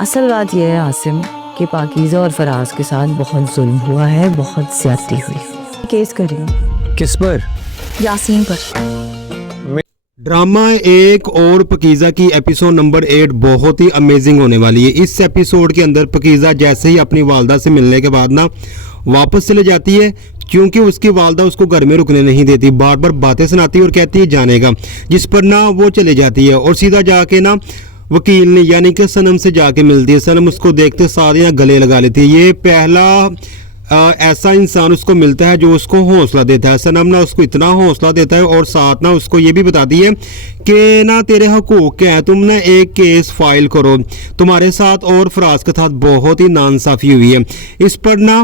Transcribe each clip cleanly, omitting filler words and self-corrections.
اصل بات یہ ہے عاصم کہ پاکیزہ اور فراز کے ساتھ بہت ظلم ہوا ہے، بہت زیادتی ہوئی. کیس کر رہی ہوں. کس پر؟ یاسین پر. ڈرامہ ایک اور پاکیزہ کی ایپیسوڈ نمبر 8 بہت ہی امیزنگ ہونے والی ہے. اس ایپیسوڈ کے اندر پاکیزہ جیسے ہی اپنی والدہ سے ملنے کے بعد نا واپس چلے جاتی ہے، کیونکہ اس کی والدہ اس کو گھر میں رکنے نہیں دیتی، بار بار باتیں سناتی اور کہتی ہے جانے کا، جس پر نا وہ چلے جاتی ہے اور سیدھا جا کے نا وکیل نے یعنی کہ صنم سے جا کے ملتی ہے. صنم اس کو دیکھتے ساتھ نا گلے لگا لیتی ہے. یہ پہلا ایسا انسان اس کو ملتا ہے جو اس کو حوصلہ دیتا ہے. صنم نا اس کو اتنا حوصلہ دیتا ہے اور ساتھ نا اس کو یہ بھی بتاتی ہے کہ نا تیرے حقوق کیا ہے، تم نا ایک کیس فائل کرو، تمہارے ساتھ اور فراز کے ساتھ بہت ہی ناانصافی ہوئی ہے. اس پر نا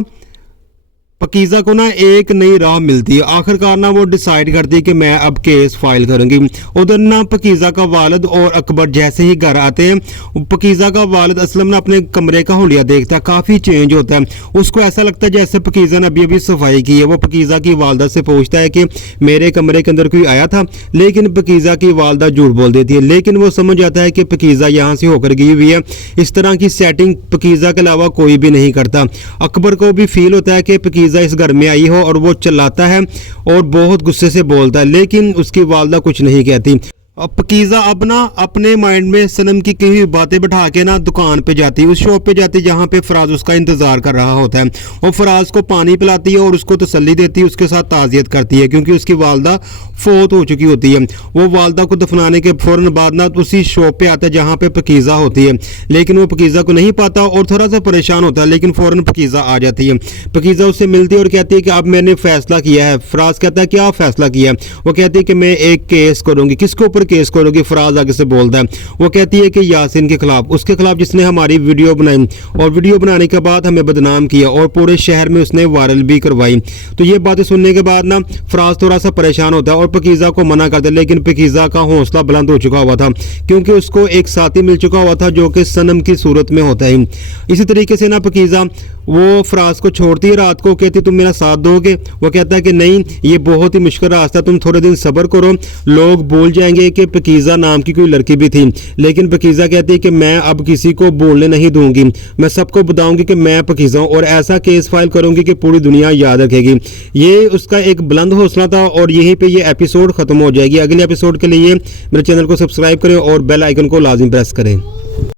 پاکیزہ کو نا ایک نئی راہ ملتی ہے. آخرکار نا وہ ڈیسائیڈ کرتی ہے کہ میں اب کیس فائل کروں گی. ادھر نا پاکیزہ کا والد اور اکبر جیسے ہی گھر آتے ہیں، پاکیزہ کا والد اسلم نا اپنے کمرے کا حلیہ دیکھتا ہے، کافی چینج ہوتا ہے. اس کو ایسا لگتا ہے جیسے پاکیزہ نے ابھی صفائی کی ہے. وہ پاکیزہ کی والدہ سے پوچھتا ہے کہ میرے کمرے کے اندر کوئی آیا تھا، لیکن پاکیزہ کی والدہ جھوٹ بول دیتی ہے. لیکن وہ سمجھ جاتا ہے کہ پاکیزہ یہاں سے ہو کر گئی ہوئی ہے. اس طرح کی سیٹنگ پاکیزہ کے علاوہ کوئی بھی نہیں کرتا. اکبر کو بھی فیل ہوتا ہے کہ پاکیزہ اس گھر میں آئی ہو اور وہ چلاتا ہے اور بہت غصے سے بولتا ہے، لیکن اس کی والدہ کچھ نہیں کہتی. پاکیزہ اب نا اپنے مائنڈ میں صنم کی کہی ہوئی باتیں بٹھا کے نا دکان پہ جاتی ہے، اس شاپ پہ جاتی ہے جہاں پہ فراز اس کا انتظار کر رہا ہوتا ہے. اور فراز کو پانی پلاتی ہے اور اس کو تسلی دیتی ہے، اس کے ساتھ تعزیت کرتی ہے کیونکہ اس کی والدہ فوت ہو چکی ہوتی ہے. وہ والدہ کو دفنانے کے فوراً بعد نا اسی شاپ پہ آتا ہے جہاں پہ پاکیزہ ہوتی ہے، لیکن وہ پاکیزہ کو نہیں پاتا اور تھوڑا سا پریشان ہوتا ہے. لیکن فوراً پاکیزہ آ جاتی ہے. پاکیزہ اس سے ملتی ہے اور کہتی ہے کہ اب میں نے فیصلہ کیا ہے. فراز کہتا ہے کیا فیصلہ کیا ہے؟ وہ کہتی ہے کہ میں ایک کیس کروں گی. کس کے اوپر کیس کرو گی؟ فراز آگے سے بولتا ہے. وہ کہتی ہے کہ یاسین کے خلاف، اس کے خلاف جس نے ہماری ویڈیو بنائی اور ویڈیو بنانے کے بعد ہمیں بدنام کیا اور پورے شہر میں اس نے وائرل بھی کروائی. تو یہ باتیں سننے کے بعد نا فراز تھوڑا سا پریشان ہوتا ہے اور پاکیزہ کو منع کرتا ہے. لیکن پاکیزہ کا حوصلہ بلند ہو چکا ہوا تھا کیونکہ اس کو ایک ساتھی مل چکا ہوا تھا جو کہ صنم کی صورت میں ہوتا ہے. اسی طریقے سے نا پاکیزہ وہ فراز کو چھوڑتی ہے رات کو، کہتی تم میرا ساتھ دو گے؟ وہ کہتا ہے کہ نہیں، یہ بہت ہی مشکل راستہ ہے، تم تھوڑے دن صبر کرو، لوگ بھول جائیں گے کہ پاکیزہ نام کی کوئی لڑکی بھی تھی. لیکن پاکیزہ کہتی ہے کہ میں اب کسی کو بولنے نہیں دوں گی، میں سب کو بتاؤں گی کہ میں پاکیزہ ہوں اور ایسا کیس فائل کروں گی کہ پوری دنیا یاد رکھے گی. یہ اس کا ایک بلند حوصلہ تھا اور یہیں پہ یہ ایپیسوڈ ختم ہو جائے گی. اگلے ایپیسوڈ کے لیے میرے چینل کو سبسکرائب کریں اور بیل آئیکن کو لازم پریس کریں.